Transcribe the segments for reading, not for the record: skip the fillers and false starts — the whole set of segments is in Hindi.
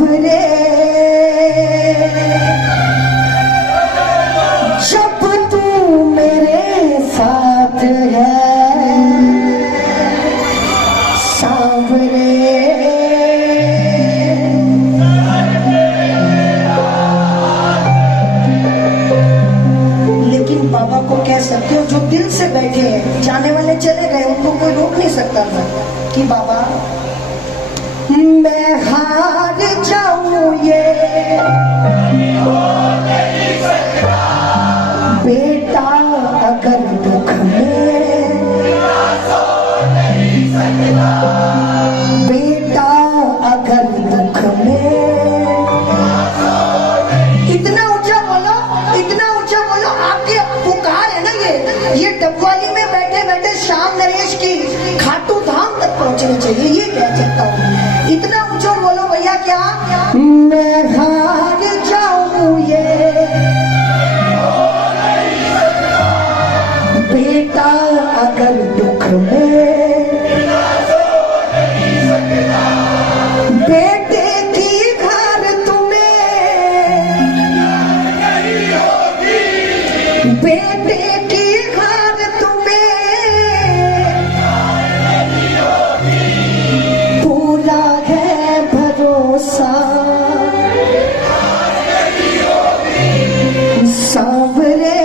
सांवरे जब तू मेरे साथ है सांवरे। लेकिन बाबा को कह सकते हो जो दिल से बैठे हैं, जाने वाले चले गए, उनको कोई रोक नहीं सकता था कि बाबा मैं हार जाऊं ये बेटा अगर दुख में, बेटा अगर दुख में। इतना ऊंचा बोलो, इतना ऊंचा बोलो, आपकी पुकार है ना ये डबवाली में बैठे बैठे श्याम नरेश की खाटू धाम तक पहुंचनी चाहिए, ये कह सकता हूँ। इतना ऊंचा बोलो भैया, क्या मैं हार जाऊं ये बेटा अगर दुख में, बेटे की घर तुम्हें, बेटे की घर तुम्हें पूरा है भरोसा सांवरे।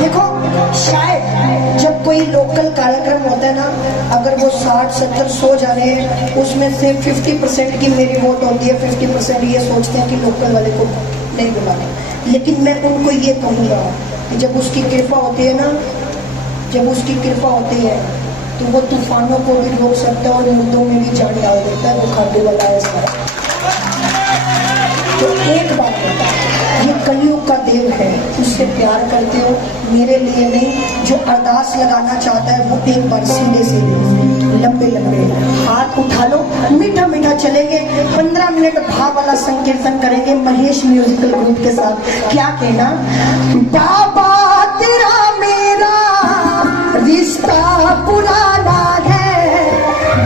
देखो शायद जब कोई लोकल कार्यक्रम होता है ना, अगर वो 60-70 सो जा रहे हैं, उसमें से 50% की मेरी वोट होती है, 50% ये सोचते हैं कि लोकल वाले को नहीं बुलाना। लेकिन मैं उनको ये कहूँगा कि जब उसकी कृपा होती है ना, जब उसकी कृपा होती है तो वो तूफानों को भी रोक सकता है और मुद्दों में भी जान डाल देता है, वो खाटू वाला है इसका। तो एक बात बता, ये कलयुग का देव है, उससे प्यार करते हो, मेरे लिए नहीं। जो अरदास लगाना चाहता है वो एक बार सीधे सीधे लंबे लंबे हाथ उठा लो, मीठा मीठा चलेंगे। 15 मिनट भाव वाला संकीर्तन करेंगे महेश म्यूजिकल ग्रुप के साथ। क्या कहना, बाबा तेरा मेरा रिश्ता पुराना है,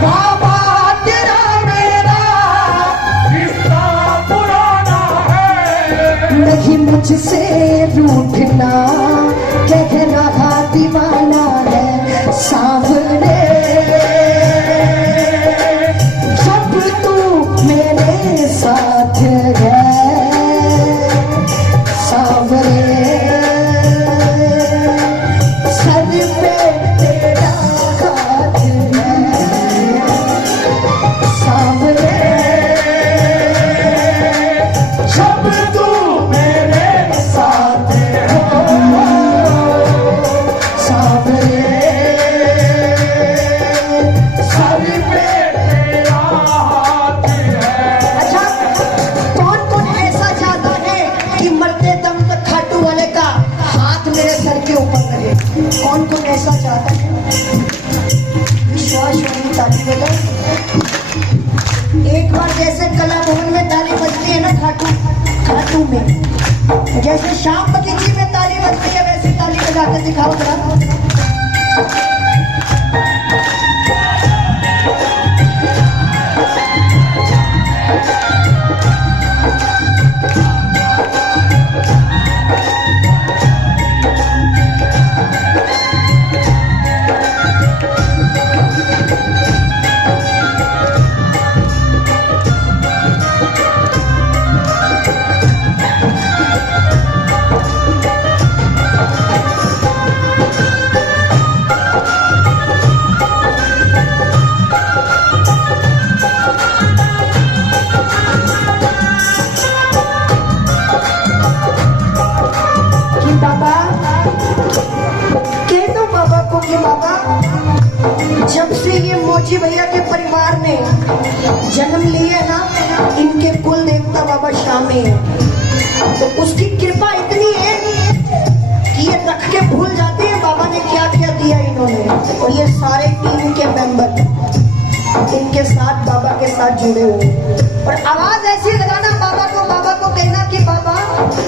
बाबा तेरा मेरा रिश्ता पुराना है, नहीं मुझसे रूठना कहना दीवाना है सांवरे। जब तू मेरे साथ है सांवरे, सर पे तेरा हाथ है सांवरे। जब तू मेरे साथ हो सांवरे, सर पे तेरा हाथ है। अच्छा, कौन कौन ऐसा चाहता है कि मरते दम तक खाटू वाले का हाथ मेरे सर के ऊपर रहे? कौन कौन ऐसा चाहता है? विश्वास वाली ताली बजाओ एक बार। जैसे कला भवन में ताली बजती है ना खाटू में, जैसे श्यामपति जी में ताली बजती है, वैसे ताली बजा के दिखाओ जरा। जब से ये मोची भैया के परिवार ने जन्म लिया ना, इनके कुल देवता बाबा शामी है, तो उसकी कृपा इतनी है कि ये रख के भूल जाते हैं बाबा ने क्या क्या दिया इन्होंने। और ये सारे टीम के मेंबर इनके साथ बाबा के साथ जुड़े हुए। और आवाज ऐसी लगाना बाबा को कहना कि बाबा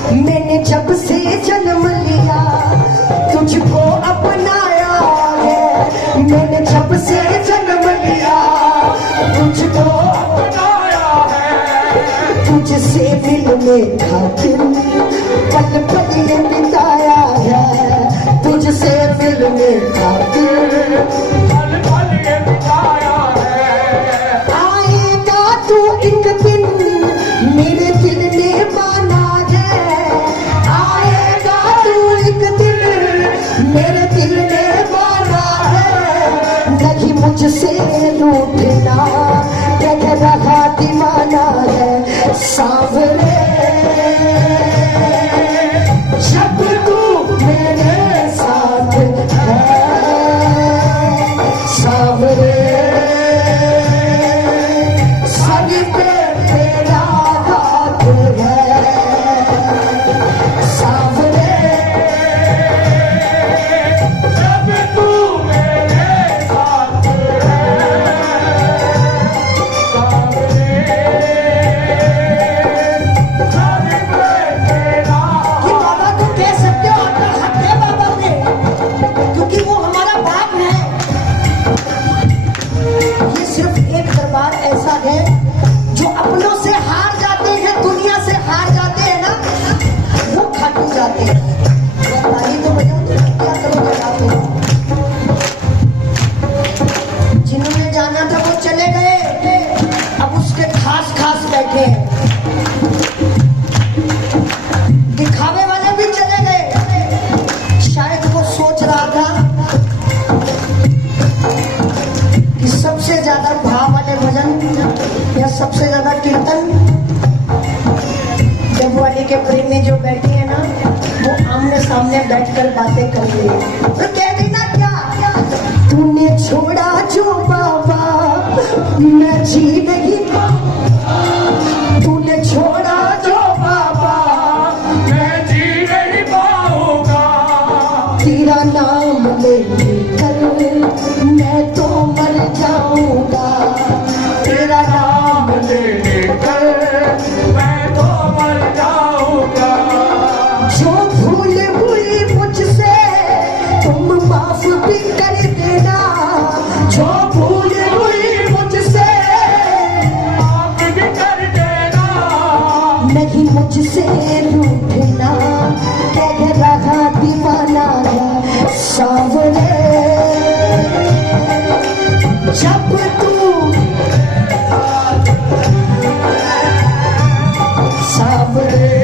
मैंने जब से जन्म लिया तुझको अपनाया है, मैंने जब से जन्म लिया तुझको अपनाया है, तुझसे मिलने खातिर पल पल ये बिताया है, तुझसे मिलने खातिर पल पल ये बिताया है। आएगा तू एक दिन मेरे दिल ने माना है, आएगा तू एक दिन मेरे दिल ने माना है, नहीं मुझसे रूठना कह रहा दीवाना है सांवरे, जब तू मेरे साथ है सांवरे, सर पे तेरा हाथ है सांवरे, जब तू मेरे साथ है सांवरे, सर पे तेरा। कि बाबा को कह सकते हो अपना हक है बाबा पे, क्योंकि वो हमारा बाप है। ये सिर्फ एक दरबार ऐसा है जो अपनों से हार जाते हैं, दुनिया से हार जाते हैं ना, वो खाटू जाते हैं। बताइए तो भैया क्या करोगे आप लोग? जिन्होंने जाना था वो चले गए, अब उसके खास खास बैठे हैं, दिखावे वाले भी चले गए। शायद वो सोच रहा था कि सबसे ज्यादा भाव वाले भजन या सबसे ज्यादा कीर्तन डबवाली के प्रेमी जो बैठी है ना, वो आमने सामने बैठकर बातें कर रही है। तो कह देना क्या तूने छोड़ा जो बाबा मैं जी नहीं पाऊंगा, तूने छोड़ा जो बाबा मैं जी नहीं पाऊंगा, तेरा नाम लेकर मैं तो मर जाऊंगा, तेरा नाम लेकर मैं तो मर जाऊंगा, जो भूल हुई मुझसे तुम माफ भी कर देना, जो भूल हुई मुझसे माफ भी कर देना, नहीं मुझसे रूठना कह रहा दीवाना है सांवरे, जब तू सांवरे,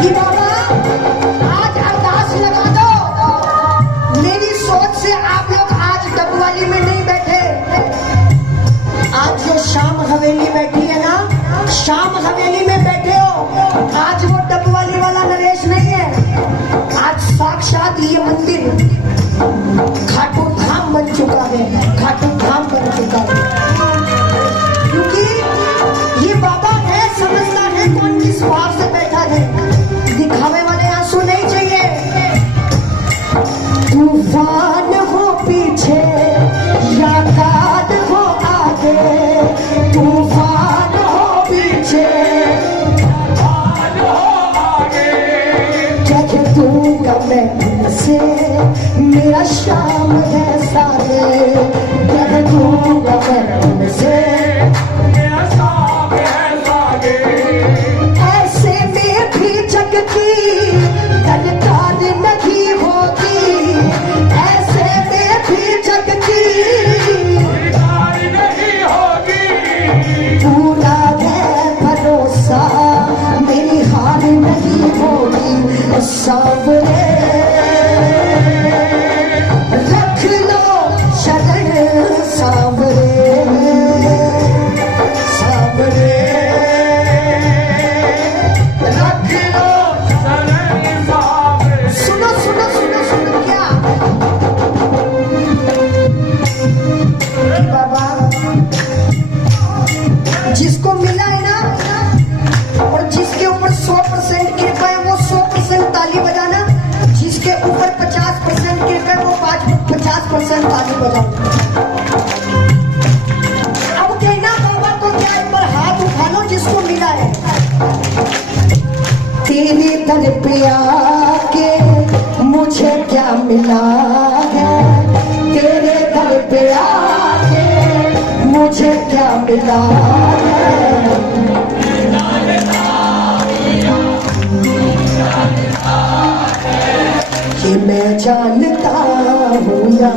कि बाबा आज अरदास लगा दो। मेरी सोच से आप लोग आज डबवाली में नहीं बैठे, आज जो शाम हवेली बैठी है ना, शाम हवेली में बैठे हो, आज वो डबवाली वाला नरेश नहीं है, आज साक्षात ये मंदिर खाटू धाम बन चुका है, खाटू धाम बन चुका है, क्योंकि ये बाबा है, समझता है कौन किस भाव से बैठा है। दिखावे वाले आंसू नहीं चाहिए। तूफान हो पीछे या काद हो आगे, तूफान हो पीछे कह दूंगा मैं उनसे मेरा शाम है सारे, कह दूंगा मैं उनसे मेरा शाम है सारे, ऐसे में भी जग की दरकार नहीं होती, ऐसे में भी जग की दरकार नहीं होगी, दर पे आके मुझे क्या मिला है, तेरे दर पे आके मुझे क्या मिला है। ये मैं जानता हूँ या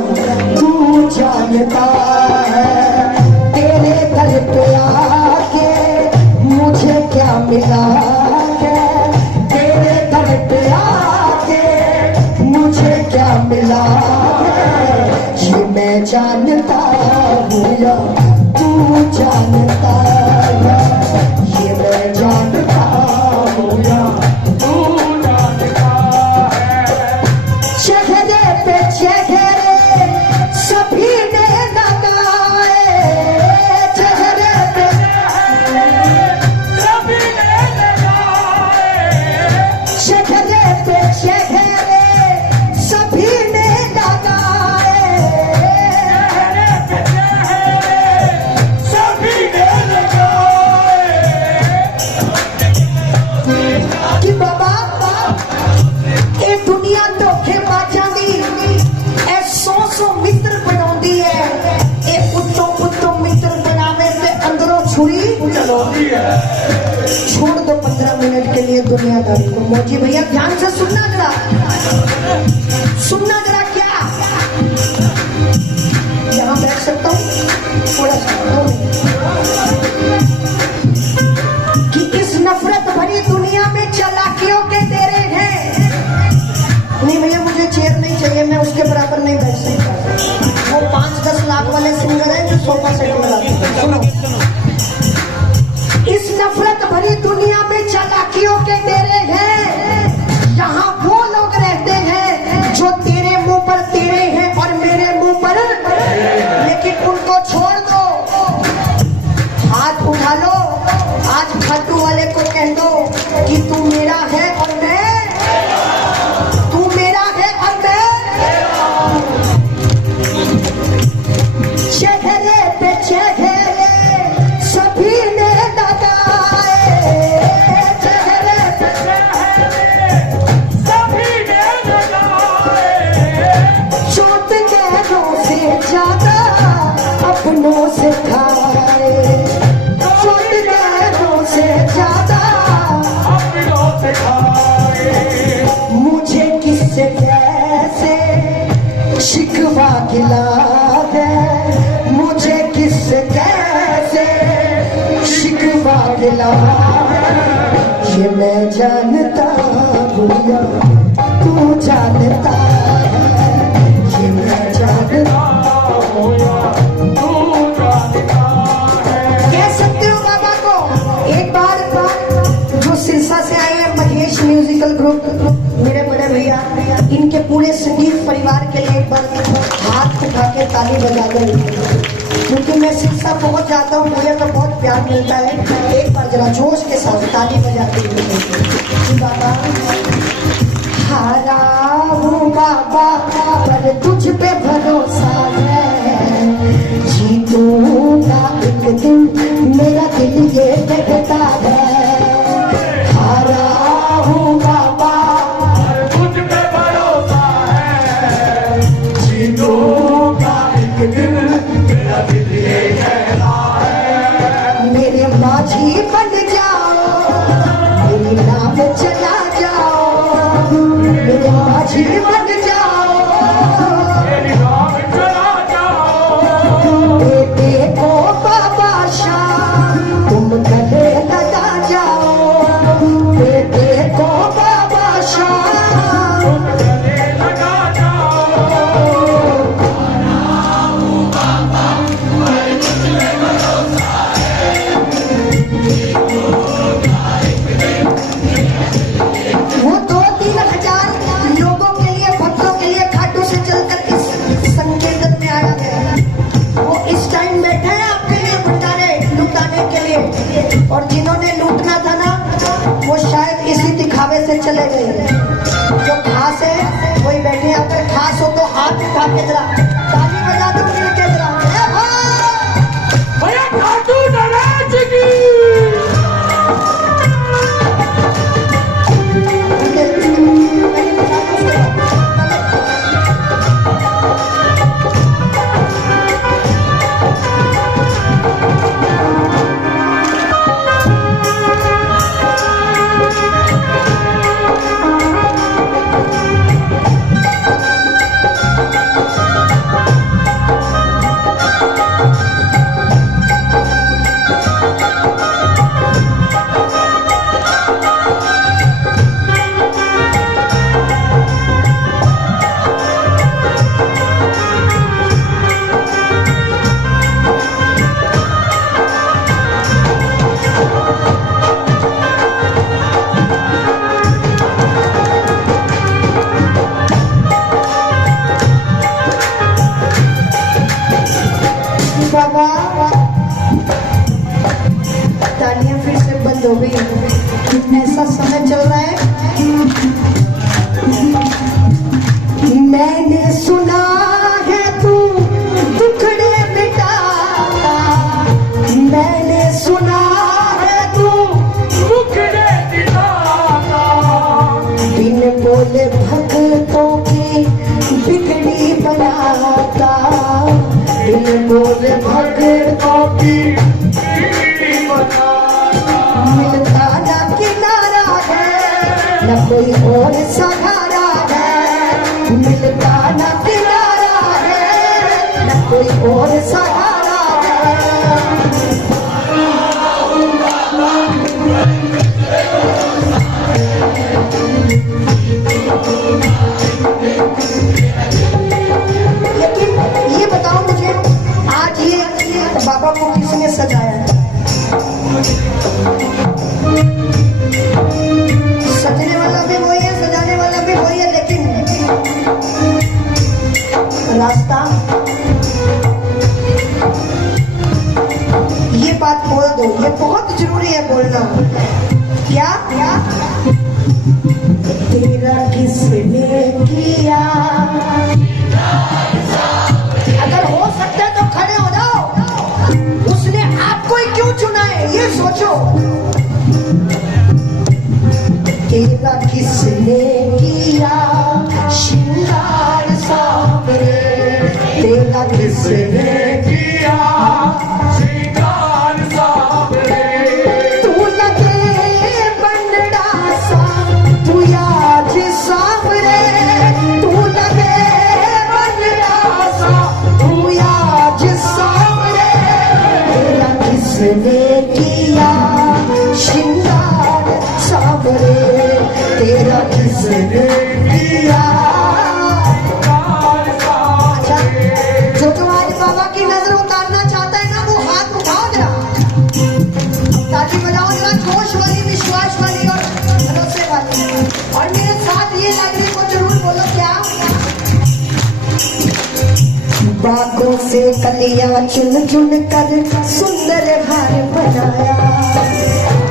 तू जानता है, तेरे दर पे आके मुझे क्या मिला है, तेरे दर पे आके मुझे क्या मिला है। ये मैं जानता हूँ या तू जानता है, ये मैं जानता हूँ या तू जानता है। चेहरे पे चेहरे सभी ने लगाए, चेहरे पे सभी ने लगाए, चेहरे पे चेहरे सभी ने लगाए, चेहरे पे चेहरे सभी ने लगाए। कि बाबा ये दुनिया धोखेबाजां दी ए 100 मित्र बनाउंदी है, ए उत्तों मित्र बनावे ते अंदरों छुरी चलाउंदी है। छोड़ दो 15 मिनट के लिए दुनियादारी को। मोची भैया ध्यान से सुनना जरा, सुनना जरा। क्या यहाँ बैठ सकता हूँ थोड़ा सा, 2 मिनट। कि इस नफरत भरी दुनिया में चालाकियों के तेरे हैं। नहीं भैया मुझे चेयर नहीं चाहिए, मैं उसके बराबर नहीं बैठ सकता। वो 5-10 लाख वाले सिंगर हैं जो सोफा सेट लगाते हैं। सुनो, इस नफरत भरी दुनिया में चालाकियों के तेरे हैं। यहाँ वो लोग रहते हैं जो तेरे मुंह पर तेरे हैं और मेरे मुंह पर, लेकिन उनको छोड़ दो, हाथ उठा लो। आज खाटू वाले को कह दो कि तू मेरा है और मैं, चेहरे पे चेहरे सभी ने लगाए, चेहरे पे चेहरे सभी ने लगाए। चोट गहरों से ज्यादा अपनों से खाए, चोट गहरों से ज्यादा अपनों से खाए। मुझे किससे कैसे शिकवा गिला है, मुझे किससे कैसे शिकवा गिला है। ये मैं जानता हूँ या तू जानता है, ये मैं जानता हूँ या तू जानता है। कह सकते हो बाबा को एक बार जो सिरसा से आए हैं महेश म्यूजिकल ग्रुप, मेरे बड़े भैया, इनके पूरे संगीत परिवार के लिए एक बार हाथ उठा के ताली बजा दो, क्योंकि मैं सिरसा पहुंच जाता हूँ, मुझे तो बहुत प्यार मिलता है। एक बार जरा जोश के साथ ताली बजाते हुए बाबा। हारा हूँ बाबा पर तुझ पे भरोसा है, जीतूंगा एक दिन मेरा दिल ये कहता है। हारा हूँ बाबा पर तुझ पे भरोसा है, जीतूंगा एक दिन मेरा दिल ये कहता है। मेरे माझी बन जाओ, मेरी नाम चला जाओ, मेरे माझी बन जाओ, मेरी नाम चला जाओ। बेटे को बाबा शाह तुम गले लगा जाओ, बेटे को बाबा शाह तुम गले लगा जाओ। वो 2-3 हजार लोगों के लिए, भक्तों के लिए खाटू से चलकर इस संकेतन में आया गया। वो इस टाइम बैठे हैं आपके लिए भंडारे लुटाने के लिए, और जिन्होंने लूटना था ना वो शायद इसी दिखावे से चले गए। जो खास है वही बैठे हैं। अगर खास हो तो हाथ उठा के जरा ताली बजा दो मिलके जरा। भैया खाटू नाराज की मिलता ना किनारा है, न कोई और सहारा है। मिलता ना किनारा है, न कोई और सहारा है। लेकिन ये बताओ मुझे, आज ये बाबा को किसने सजाया है? सजने वाला भी वही है, सजाने वाला भी वही है, लेकिन रास्ता, ये बात बोल दो, ये बहुत जरूरी है बोलना। क्या क्या तेरा किसने किया? अगर हो सकता है तो खड़े हो जाओ। उसने आपको ही क्यों चुना है ये सोचो। तेरा किसने किया श्रृंगार सांवरे? तेरा किसने किया श्रृंगार सांवरे? तू लगे बंदड़ा सा तू आज सांवरे, तू लगे बंदड़ा सा तू आज सांवरे। तेरा किसने किया श्रृंगार सांवरे? तेरा किसने किया? अच्छा, जो तुम्हारे बाबा की नजर उतारना चाहता है ना, वो हाथ उठाओ जरा, ताकि बजाओ जरा जोश वाली, विश्वास वाली और भरोसे वाली। और मेरे साथ ये लाइनें को जरूर बोलो। क्या? बागों से कलियां चुन चुन कर सुंदर हार बनाया।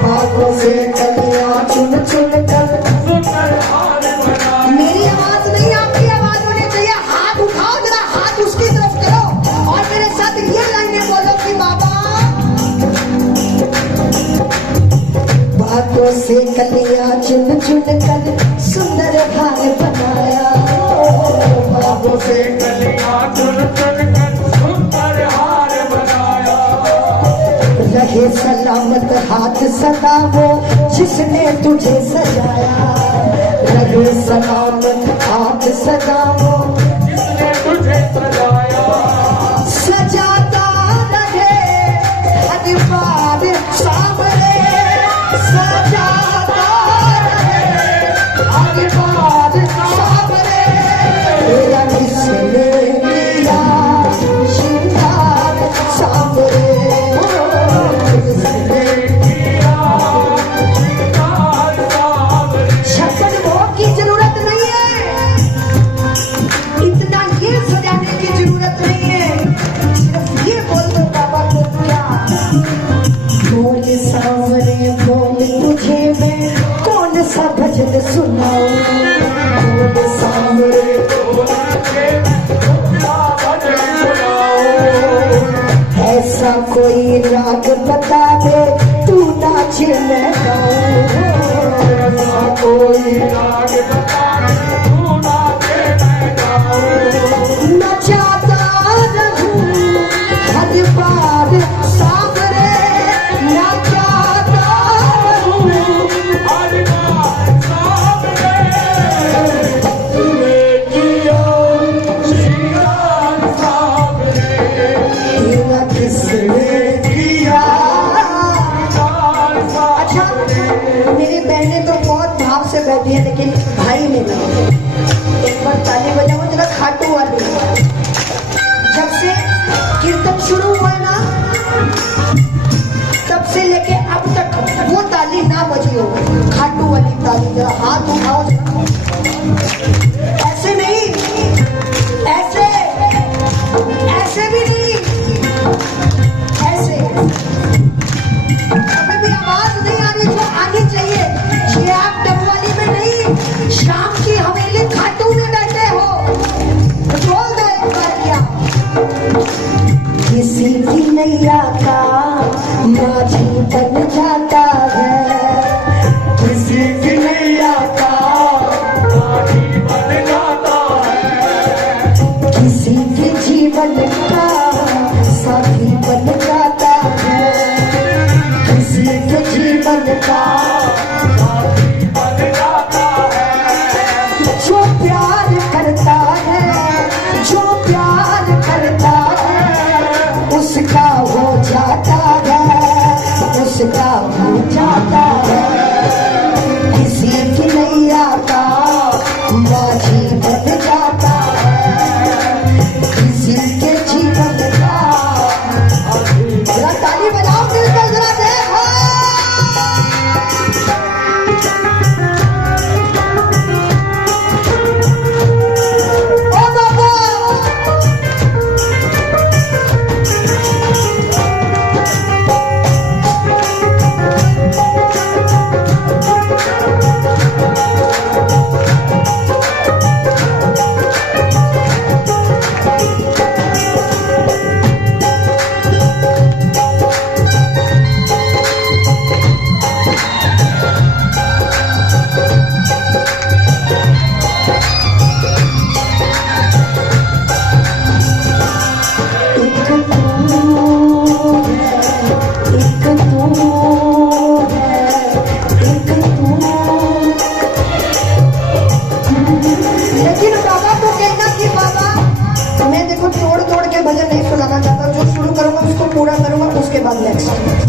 बागों से कलियां चुन चुन कर सुंदर हार बनाया। मेरी आवाज नहीं, आपकी आवाज होनी चाहिए। हाथ उठाओ जरा, हाथ उसकी तरफ करो और मेरे साथ ये लाइनें बोलो कि बाबा, बागों से कलियां चुन चुन कर सुंदर हार बनाया। बागों से कलियां चुन चुन कर सुंदर हार बनाया। रहे सलामत हाथ सदा वो जिसने तुझे सजाया। रहे सलामत हाथ सदा वो जिसने तुझे सजाया। सजाता रहे हर बार सांवरे, सजाता रहे हर बार सांवरे। तेरा किसने किया श्रृंगार सांवरे? छप्पन भोग की जरूरत नहीं है, इतना ये सजाने की जरूरत नहीं है। सिर्फ ये बोल दो बाबा को। क्या? बोल सांवरे बोल, तुझे मैं कौन सा भजन सुनाऊं? बोल सांवरे बोल, तुझे मैं कौन सा भजन सुनाऊं? ऐसा कोई राग बता दे तू नाचे मैं गाऊं। ऐसा कोई राग बता दे तू नाचे मैं गाऊं। नचाता रहूं हर बार सांवरे, नचाता रहूं हर बार सांवरे। तूने किया श्रृंगार सांवरे? तेरा किसने किया? अच्छा, मेरी बहनें तो बहुत भाव से बैठी है, लेकिन भाई मेरे एक बार ताली बजाओ जरा खाटू वाली। जब से कीर्तन शुरू हुआ ना, तब से लेके अब तक वो ताली ना बजी हो, खाटू वाली ताली। जरा हाथ उठाओ जरा। ऐसे नहीं, ऐसे ऐसे भी नहीं, ऐसे। हमें भी आवाज नहीं आ रही जो आनी चाहिए। ये आप डबवाली में नहीं, शाम की हवेली खाटू में बैठे हो। बोल दो एक बार। क्या? किसी की नैया का माझी बन जाता है। किसी की नैया का माझी बन जाता है। किसी के जीवन का साथी बन जाता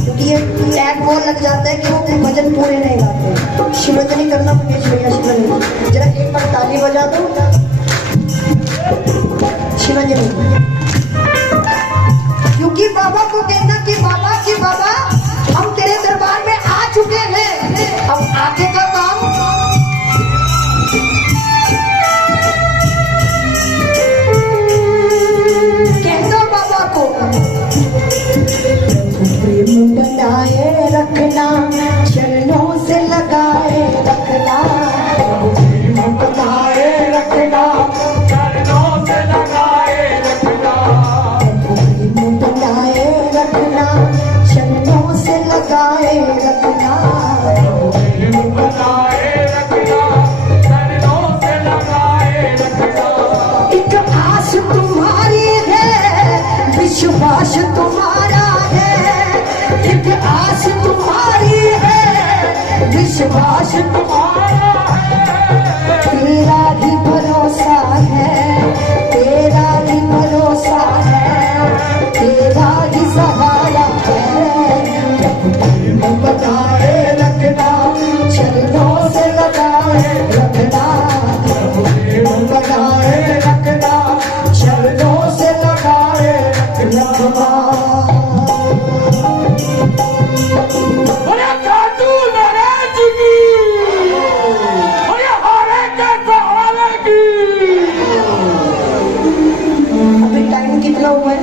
क्योंकि ये टैग वो लग जाता है कि वो भजन पूरे नहीं गाते। शिवरंजनी करना महेश भैया, शिवरंजनी जरा एक बार ताली बजा दो शिवरंजनी, क्योंकि बाबा को कहना कि बाबा हम तेरे दरबार में आ चुके हैं, अब आगे का काम कह दो बाबा को। प्रेम बनाए रखना, चरणों से लगाए रखना, प्रेम बनाए रखना, चरणों से लगाए रखना, प्रेम बनाए रखना, चरणों से लगाए रखना, प्रेम बनाए रखना, चरणों से लगाए रखना। एक आस तुम्हारी है, विश्वास तुम्हारा है, एक आस तुम्हारी है, विश्वास तुम्हारा है, तेरा ही भरोसा है, तेरा ही भरोसा है, तेरा ही सहारा है। प्रेम बनाए रखना, चरणों से लगाए रखना, प्रेम बनाए रखना, चरणों से लगाए रखना। कितना हुआ है?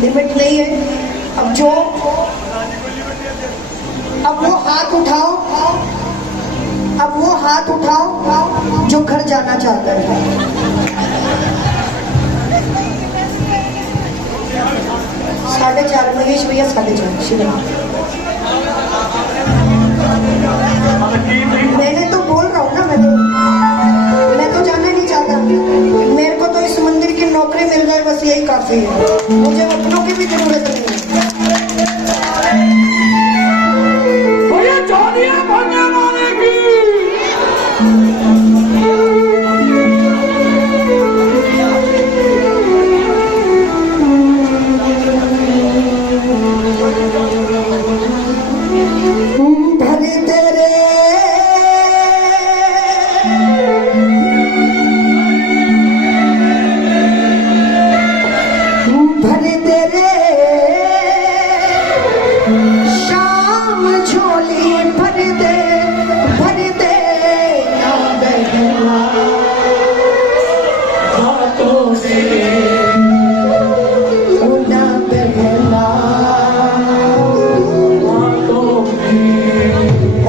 लिमिट नहीं है। अब वो हाथ उठाओ, अब वो हाथ उठाओ जो घर जाना चाहता है। 4:30 महेश भैया, 4:30 शिवराम। मैंने तो बोल रहा हूँ ना, मैं तो जाना नहीं चाहता। मेरे को तो इस मंदिर की नौकरी मिल जाए बस यही काफी है, मुझे अपनों की भी जरूरत नहीं है।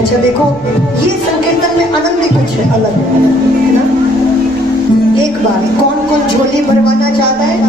अच्छा देखो, ये संकीर्तन में आनंद भी कुछ है अलग है ना। एक बार कौन कौन झोली भरवाना चाहता है?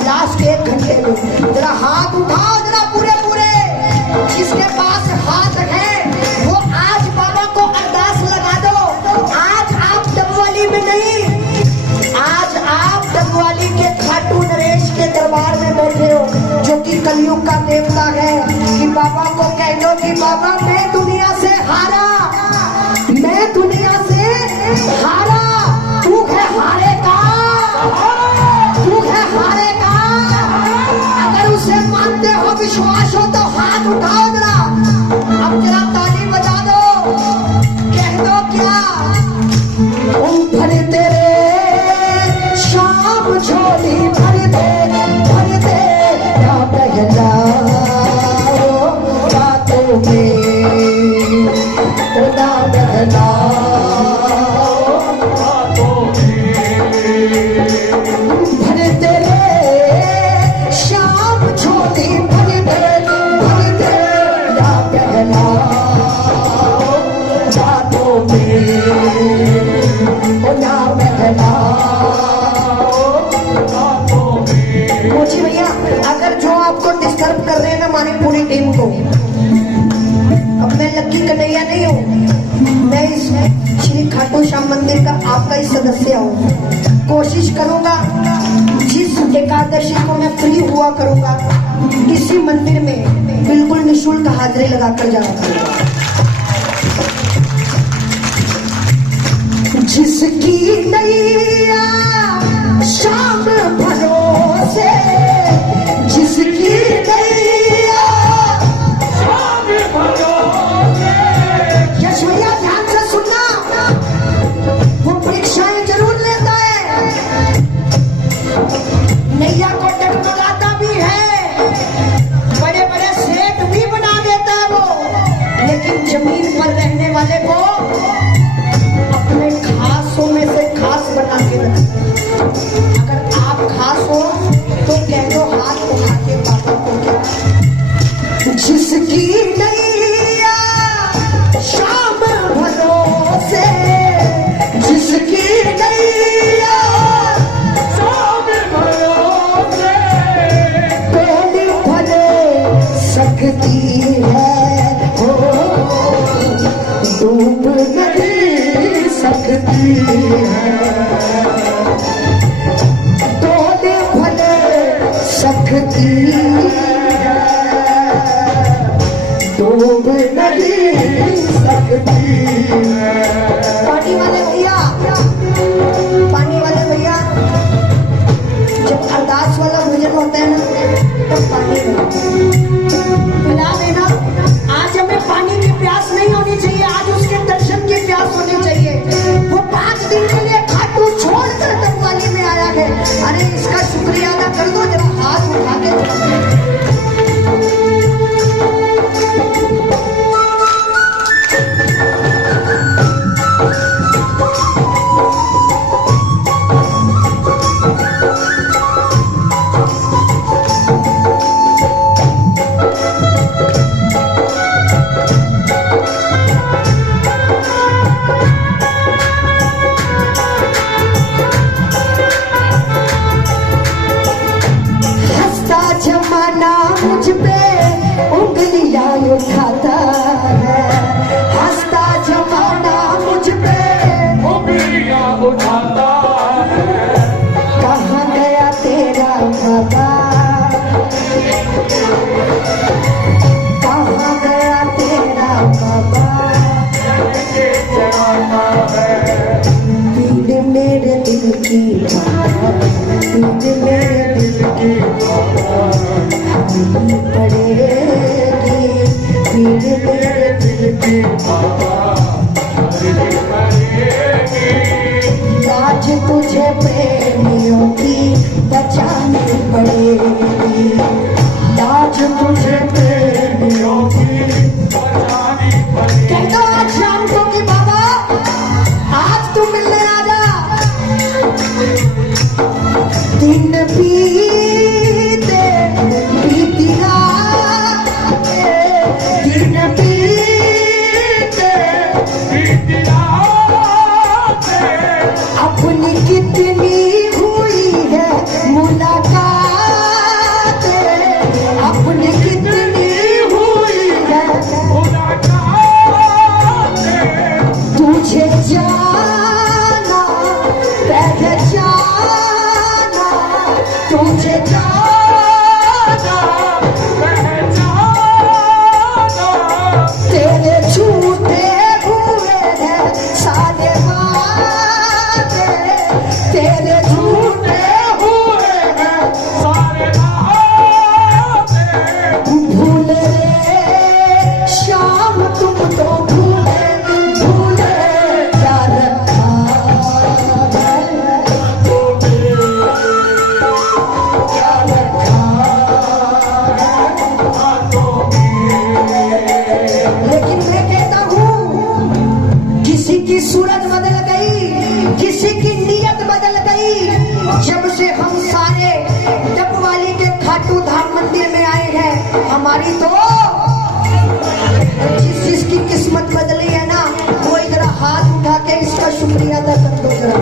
लास्ट 1 घंटे में जरा हाथ उठाओ, जरा पूरे जिसके पास हाथ है वो आज बाबा को अरदास लगा दो। आज आप डबवाली में नहीं, आज आप डबवाली के खाटू नरेश के दरबार में बैठे हो, जो कि कलयुग का देवता है। कि बाबा को कह दो कि बाबा मैं दुनिया से हारा, मैं दुनिया से हारा, तू है हारे का, तू है हारे का। अगर उसे मानते हो, विश्वास हो तो हाथ उठाओ जरा, अब जरा ताली बजा दो, कह दो क्या? भरे तेरे मोची भैया, अगर जो आपको डिस्टर्ब कर रहे हैं ना हमारी पूरी टीम को, अब मैं लक्की कन्हैया नहीं हूँ, मैं इस श्री खाटू श्याम मंदिर का आपका ही सदस्य हूँ। कोशिश करूंगा जिस एकादशी को मैं फ्री हुआ करूंगा किसी मंदिर में बिल्कुल निःशुल्क हाजिरी लगाकर जाया करूंगा। जिसकी नैया शाम भरोसे, जिसकी नैया शाम भरोसे। यश भैया ध्यान से सुनना, वो परीक्षाएं जरूर लेता है, नैया को टकटकाता भी है, बड़े बड़े सेठ भी बना देता है वो, लेकिन जमीन पर रहने वाले को अपने खासों में से खास बना के रखना। अगर आप खास हो तो कह दो हाथ उठा के पापा को क्या। जिसकी नैया शाम भरोसे, जिसकी नैया शाम भरोसे, कोई भले सकती है हो, डूब नहीं सकती है, डोले भले सकती है, डूब नहीं सकती है। पानी वाले भैया, पानी वाले भैया, जब अरदास वाला भोजन होता है ना तब पानी पिला देना। आज हमें पानी की प्यास नहीं होनी चाहिए, आज उसके दर्शन की प्यास होनी चाहिए। वो 5 दिन के लिए खाटू छोड़कर तकवाली में आया है, अरे इसका शुक्रिया अदा कर दो जरा हाथ उठा के। मुझ पे उंगलियां उठाता है, हंसता जमाना मुझ पे उंगलियां उठाता है। कहाँ गया तेरा बाबा, कहाँ गया तेरा बाबा, पीड़ मेरे दिल की बाबा, पीड़ मेरे दिल की बाबा पड़ेगी, पीड़ मेरे दिल की बाबा पड़ेगी। लाज तुझे प्रेमियों की बचानी पड़ेगी, लाज तुझे प्रेमियों की बचानी पड़ेगी। कहता आज शाम को कि बाबा आज तू मिलने आ जा, दिन बीते बीतिया, दिन बीते बीतिया, अपनी कितनी हुई है मुलाकात, अपनी कितनी हुई है मुलाकात, तुझे जाना पहचाना, तुझे जाना पहचाना, तेरे झूठे हुए हैं सारे वादे, तेरे झूठे हुए हैं सारे वादे। भूले रे शाम तुम तो भूले, भूले क्या रखा है, क्या रखा है। लेकिन मैं कहता हूँ किसी की सूरत बदल गई, किसी की नीयत बदल गई, जब से हम सारे डबवाली के खाटू धाम मंदिर में आए हैं। हमारी तो जिसकी किस्मत बदली है ना, वो इधर हाथ उठा के इसका शुक्रिया अदा कर दो जरा।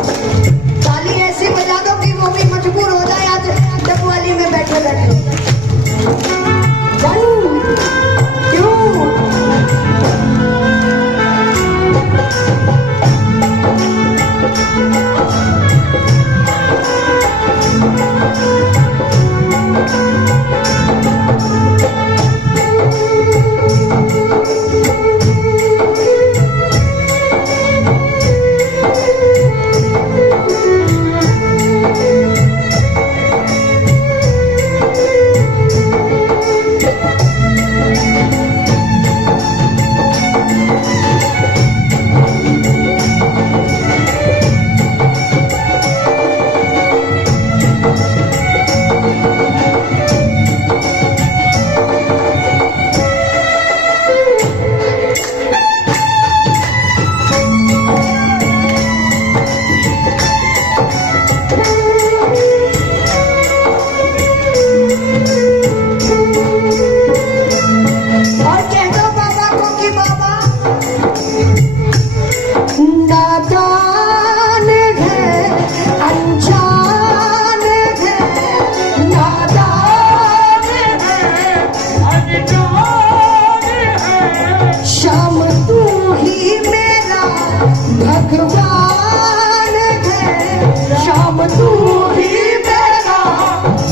तू ही मेरा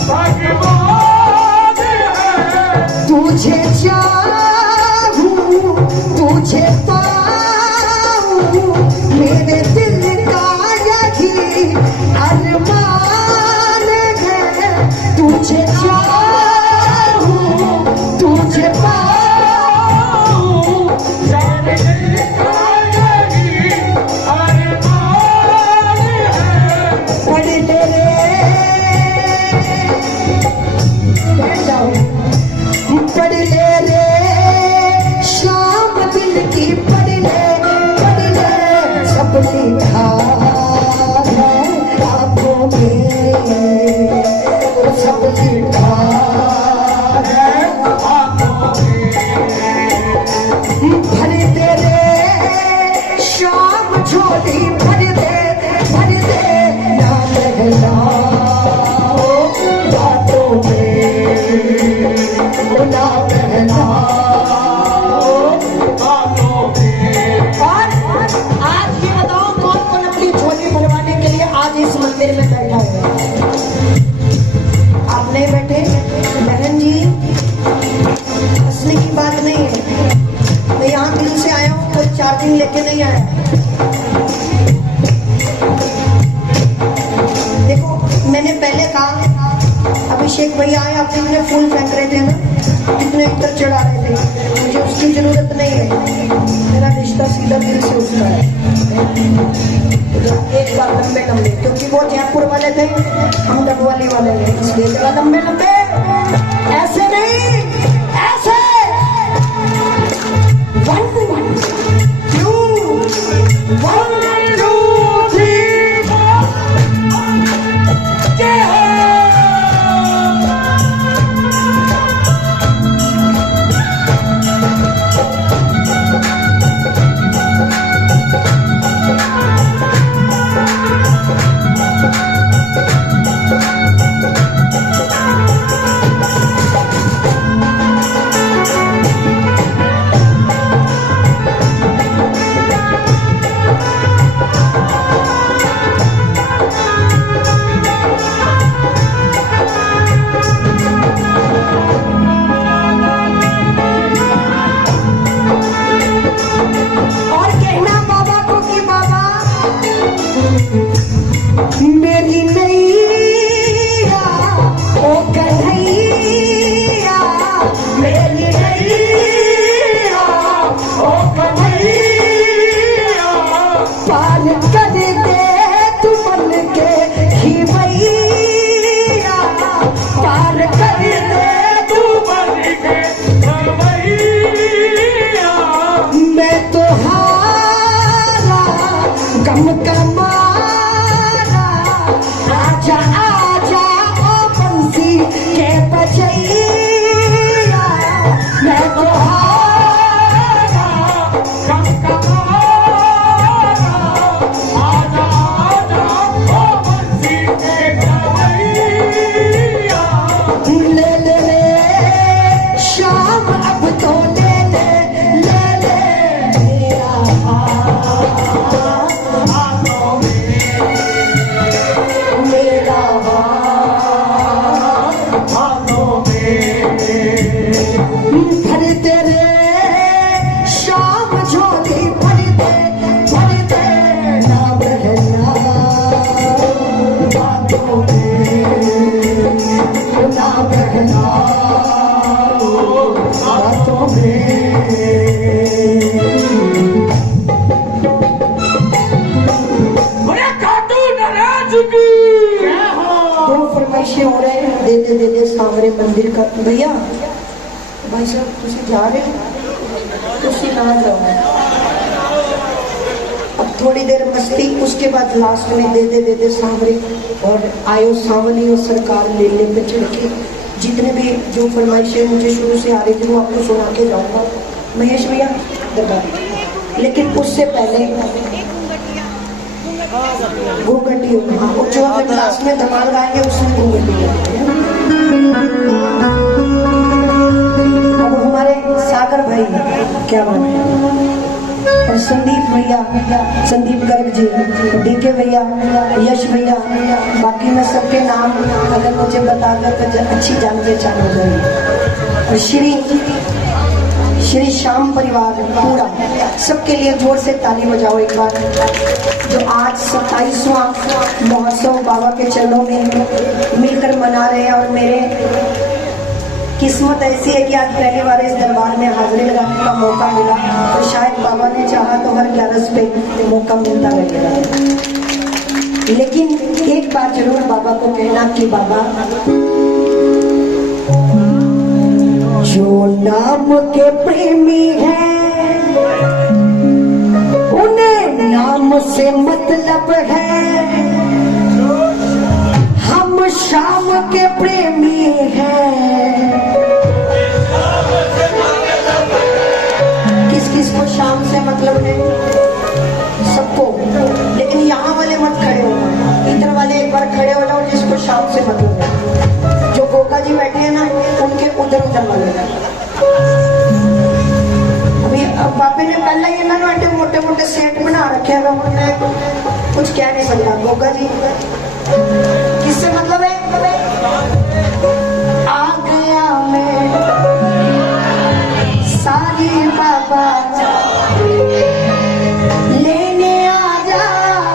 भगवान है। तुझे चाहूं तुझे पाऊं मेरे दिल का यही अरमान है। तुझे चाहूं तुझे पाऊं मेरे दिल का यही अरमान है। पढ़ ले बैठ जाओ, पढ़ ले शाम दिल की, पढ़ ले सब लिखा है आंखों में, सब लिखा है आंखों में। भर दे रे शाम झोली, भर दे ना रहना बातों में, ना रहना बातों में। और आज ये बताओ कौन कौन अपनी झोली भरवाने के लिए आज इस मंदिर में बैठा हुआ है? आप नहीं बैठे? बहन जी हंसने की बात नहीं है, मैं यहाँ दिल से आया हूँ, कोई चार्जिंग लेके नहीं आया। देखो मैंने पहले कहा अभिषेक भैया आए, आप इतने फूल फेंक रहे थे ना, कितने इतर चढ़ा रहे थे, मुझे उसकी जरूरत नहीं है। मेरा रिश्ता सीधा दिल से उसका है। एक बार लंबे लंबे, क्योंकि वो जयपुर वाले थे, हम डबवाली वाले थे, इसलिए जरा लंबे लंबे, ऐसे नहीं, ऐसे 1 2 1 2 3 जय हो। मेरी नैया ओ कन्हैया, मेरी नैया ओ कन्हैया, पार कर दे तू मन के खिवैया, पार कर दे तू मन के खिवैया। मैं तो हारा गम का मारा, आजा आजा ओ बंसी के बजैया। मैं तो हारा गम का मारा, आजा आजा ओ बंसी के बजैया। ले ले ले शाम अब तो ले ले मेरा हाथों में, मेरा हाथों में। भर दे रे शाम झोली, भर दे ना बहना बातों में, ना बहना बातों में। दो फरमाइशें हो रहे हैं, दे दे सामने मंदिर का। भैया भाई साहब तुसी जा रहे हो, तुसी ना जाओ, अब थोड़ी देर मस्ती, उसके बाद लास्ट में दे दे सामने। और आयो सावनी और सरकार मेले पे चढ़ के जितने भी जो फरमाइशें मुझे शुरू से आ रही थी वो आपको सुना के जाऊंगा। महेश भैया दरबार, लेकिन उससे पहले घूंघटी होगा, हाँ, जो हम क्लास में धमाल गाएंगे उसमें घूंघटी होगा। अब हमारे सागर भाई क्या बात है। और संदीप भैया, संदीप गर्ग जी, डीके भैया, यश भैया, बाकी मैं सबके नाम अगर मुझे बता दो तो अच्छी जान पहचान हो गई। और श्री श्याम परिवार पूरा, सबके लिए जोर से ताली बजाओ एक बार, जो आज 27वां महोत्सव बाबा के चरणों में मिलकर मना रहे हैं। और मेरे किस्मत ऐसी है कि आज पहली बार इस दरबार में हाजिरी लगाने का मौका मिला, तो शायद बाबा ने चाहा तो हर 11 पे मौका मिलता रहेगा। लेकिन एक बात जरूर बाबा को कहना कि बाबा, जो नाम के प्रेमी हैं उन्हें नाम से मतलब है, हम शाम के प्रेमी हैं। किस किस को शाम से मतलब है? सबको। लेकिन यहाँ वाले मत खड़े हो, इधर वाले एक बार खड़े हो जाओ जिसको शाम से मतलब है। जो गोका जी बैठे हैं ना, उनके उधर उधर वाले। अभी अब बाबे ने पहले ये ना मोटे मोटे सेट बना रखे हैं, मैं कुछ कह नहीं सकता। गोका जी किससे मतलब है? आ गया मैं सारी बाबा लेने आजा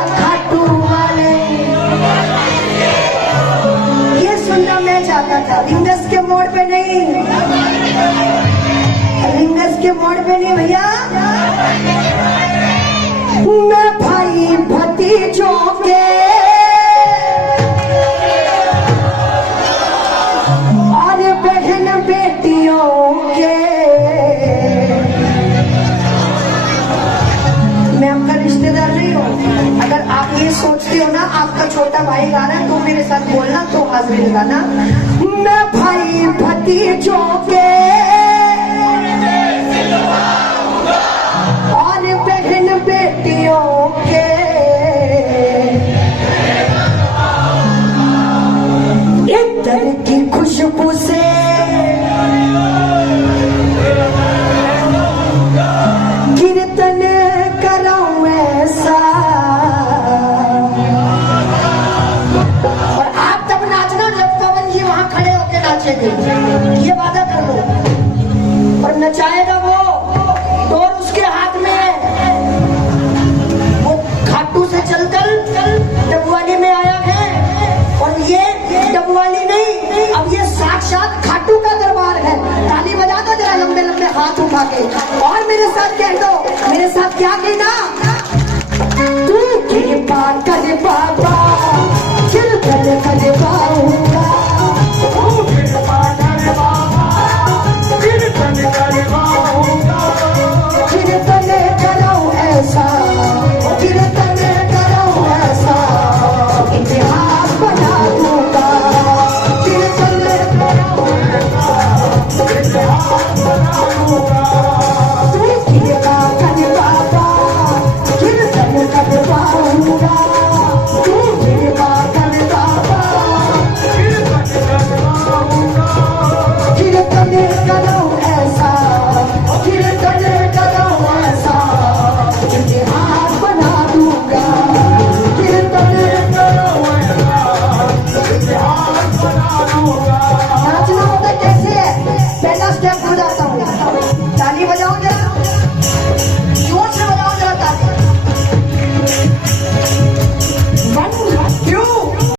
खाटू वाले। ये सुनना मैं चाहता था, रिंगस के मोड़ पे नहीं, रिंगस के मोड़ पे नहीं भैया। मैं भाई भतीजों के बेटियों के, मैं आपका रिश्तेदार नहीं हूँ। अगर आप ये सोचते हो ना आपका छोटा भाई गा रहा है तो मेरे साथ बोलना, तो हाजिरी लगाना। मैं भाई भतीजों के और बहन बेटियों के, इधर की खुशबू से कीर्तन कराऊं ऐसा। और आप तब नाचना जब पवन जी वहां खड़े होकर नाचेंगे, ये वादा कर लो। और नचाएगा वो, डोर उसके हाथ में है। वो खाटू से चलकर डबवाली में आया है, और ये डबवाली नहीं, अब ये साक्षात खाटू का दरबार है। ताली बजा दो जरा लंबे लंबे हाथ उठा के, और मेरे साथ कह दो, मेरे साथ क्या कहना? तू कृपा कर बाबा